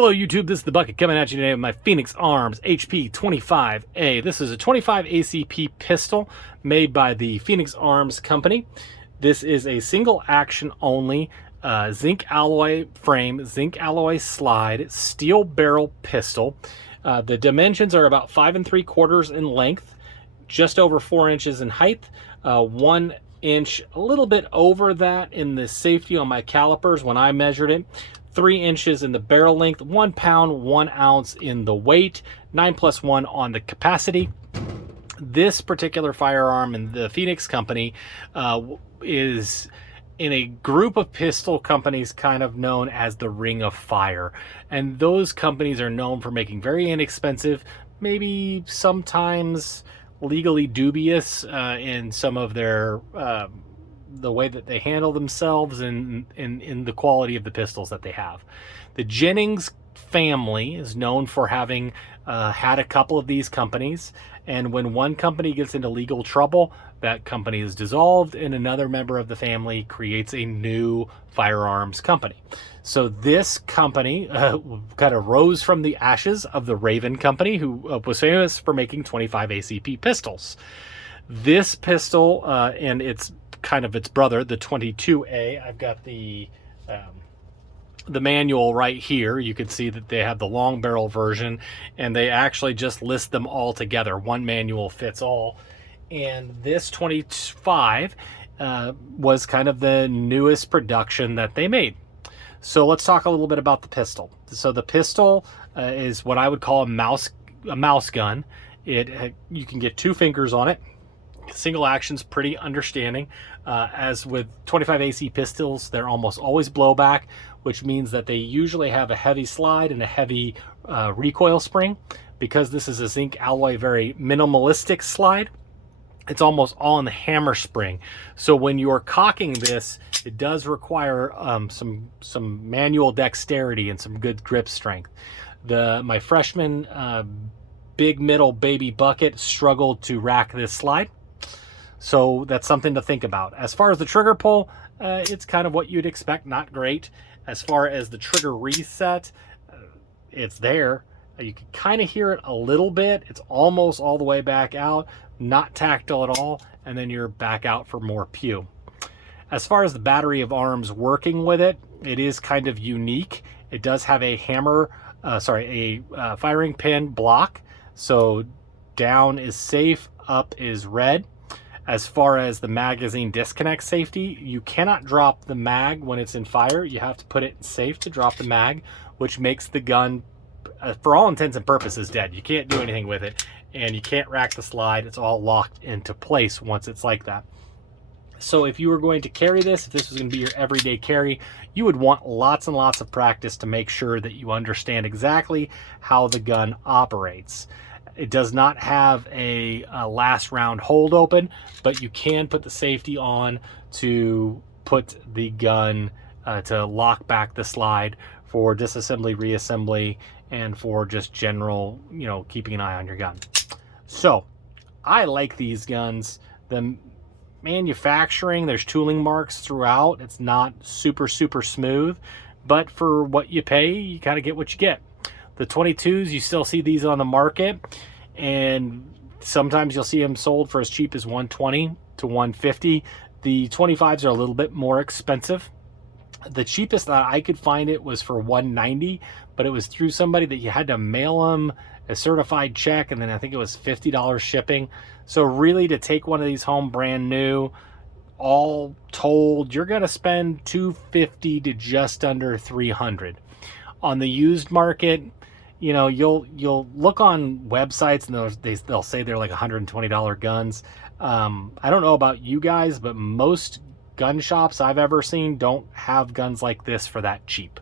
Hello YouTube, this is the Bucket coming at you today with my Phoenix Arms HP25a. This is a 25 ACP pistol made by the Phoenix Arms company. This is a single action only zinc alloy frame, zinc alloy slide, steel barrel pistol. The dimensions are about 5 3/4 in length, just over 4 inches in height, 1 inch, a little bit over that in the safety on my calipers when I measured it. 3 inches in the barrel length, 1 pound, 1 ounce in the weight, 9+1 on the capacity. This particular firearm in the Phoenix company is in a group of pistol companies kind of known as the Ring of Fire. And those companies are known for making very inexpensive, maybe sometimes legally dubious in some of their the way that they handle themselves and in the quality of the pistols that they have. The Jennings family is known for having had a couple of these companies, and when one company gets into legal trouble, that company is dissolved and another member of the family creates a new firearms company. So this company kind of rose from the ashes of the Raven company, who was famous for making 25 ACP pistols. This pistol and its kind of its brother, the 22A. I've got the manual right here. You can see that they have the long barrel version, and they actually just list them all together. One manual fits all. And this 25 was kind of the newest production that they made. So let's talk a little bit about the pistol. So the pistol is what I would call a mouse gun. You can get 2 fingers on it. Single action's pretty understanding. As with 25 AC pistols, they're almost always blowback, which means that they usually have a heavy slide and a heavy recoil spring. Because this is a zinc alloy, very minimalistic slide, it's almost all in the hammer spring. So when you're cocking this, it does require some manual dexterity and some good grip strength. My freshman big middle baby bucket struggled to rack this slide. So that's something to think about. As far as the trigger pull, it's kind of what you'd expect, not great. As far as the trigger reset, it's there. You can kind of hear it a little bit. It's almost all the way back out, not tactile at all, and then you're back out for more pew. As far as the battery of arms working with it, it is kind of unique. It does have a firing pin block. So down is safe, up is red. As far as the magazine disconnect safety, you cannot drop the mag when it's in fire. You have to put it in safe to drop the mag, which makes the gun, for all intents and purposes, dead. You can't do anything with it, and you can't rack the slide. It's all locked into place once it's like that. So if you were going to carry this, if this was going to be your everyday carry, you would want lots and lots of practice to make sure that you understand exactly how the gun operates. It does not have a last round hold open, but you can put the safety on to put the gun to lock back the slide for disassembly, reassembly, and for just general, keeping an eye on your gun. So I like these guns. The manufacturing, there's tooling marks throughout. It's not super smooth, but for what you pay, you kind of get what you get. The 22s, you still see these on the market, and sometimes you'll see them sold for as cheap as $120 to $150. The 25s are a little bit more expensive. The cheapest that I could find it was for $190, but it was through somebody that you had to mail them a certified check, and then I think it was $50 shipping. So really, to take one of these home brand new, all told, you're going to spend $250 to just under $300. On the used market, you'll look on websites and they'll say they're like $120 guns. I don't know about you guys, but most gun shops I've ever seen don't have guns like this for that cheap.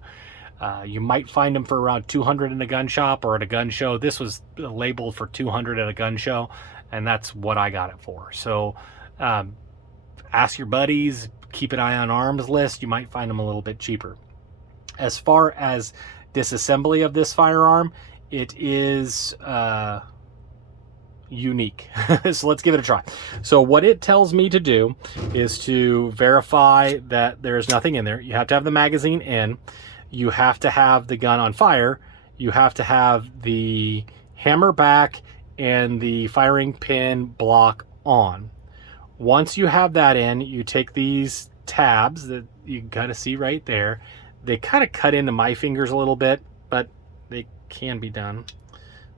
You might find them for around $200 in a gun shop or at a gun show. This was labeled for $200 at a gun show, and that's what I got it for. So ask your buddies, keep an eye on arms list. You might find them a little bit cheaper. As far as disassembly of this firearm, it is unique. So let's give it a try. So what it tells me to do is to verify that there's nothing in there. You have to have the magazine in. You have to have the gun on fire, you have to have the hammer back and the firing pin block on. Once you have that in, you take these tabs that you can kind of see right there. They kind of cut into my fingers a little bit, but they can be done.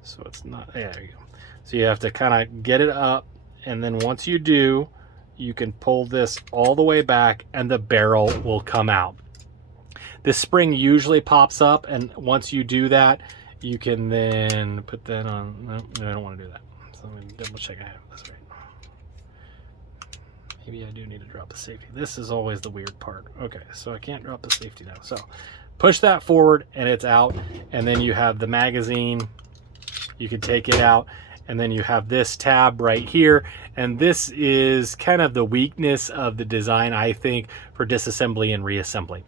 So it's not, there you go. So you have to kind of get it up, and then once you do, you can pull this all the way back and the barrel will come out. This spring usually pops up, and once you do that, you can then put that on. No, I don't want to do that. So let me double check I have this right. Maybe I do need to drop the safety. This is always the weird part. Okay, so I can't drop the safety now. So push that forward and it's out, and then you have the magazine. You can take it out, and then you have this tab right here, and this is kind of the weakness of the design, I think, for disassembly and reassembly.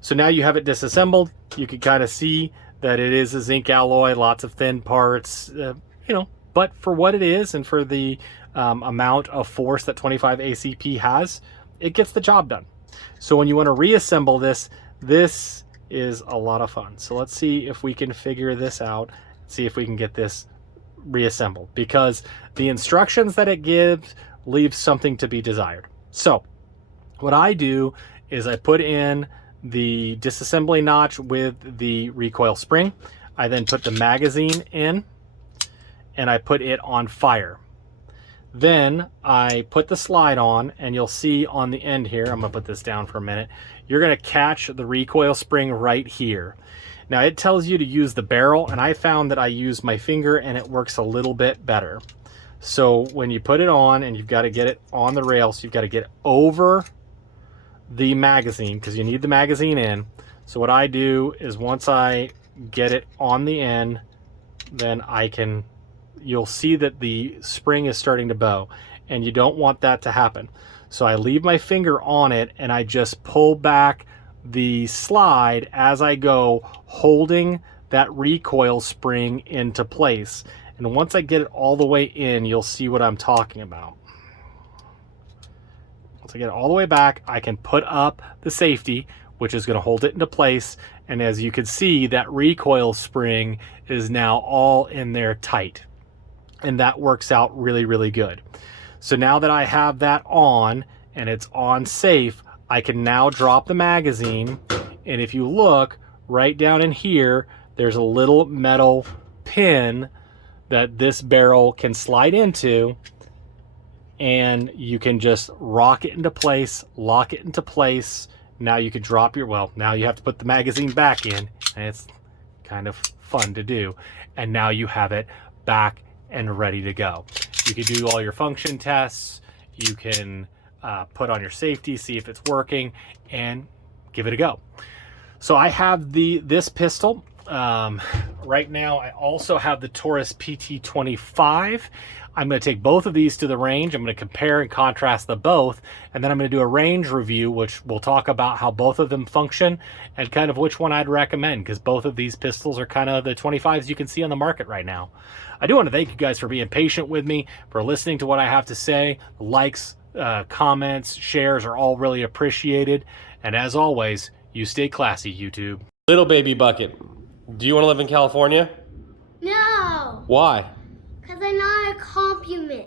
So now you have it disassembled. You can kind of see that it is a zinc alloy, lots of thin parts, you know, but for what it is and for the amount of force that 25 ACP has, it gets the job done. So when you want to reassemble this, this is a lot of fun. So let's see if we can figure this out, see if we can get this reassembled, because the instructions that it gives leave something to be desired. So what I do is I put in the disassembly notch with the recoil spring. I then put the magazine in and I put it on fire. Then I put the slide on, and you'll see on the end here, I'm gonna put this down for a minute, you're gonna catch the recoil spring right here. Now it tells you to use the barrel, and I found that I use my finger and it works a little bit better. So when you put it on, and you've got to get it on the rail, so you've got to get over the magazine because you need the magazine in. So what I do is once I get it on the end, then I can, you'll see that the spring is starting to bow, and you don't want that to happen. So I leave my finger on it and I just pull back the slide as I go, holding that recoil spring into place. And once I get it all the way in, you'll see what I'm talking about. Once I get it all the way back, I can put up the safety, which is going to hold it into place. And as you can see, that recoil spring is now all in there tight. And that works out really, really good. So now that I have that on and it's on safe, I can now drop the magazine. And if you look right down in here, there's a little metal pin that this barrel can slide into, and you can just rock it into place, lock it into place. Now you can drop your, well, now you have to put the magazine back in, and it's kind of fun to do. And now you have it back and ready to go. You can do all your function tests. You can put on your safety, see if it's working, and give it a go. So I have this pistol. Right now I also have the Taurus PT25. I'm going to take both of these to the range. I'm going to compare and contrast the both, and then I'm going to do a range review, which will talk about how both of them function and kind of which one I'd recommend, because both of these pistols are kind of the 25s you can see on the market right now. I do want to thank you guys for being patient with me, for listening to what I have to say. Likes, comments, shares are all really appreciated. And as always, you stay classy, YouTube. Little baby bucket, do you want to live in California? No. Why? Because I'm not a compliment.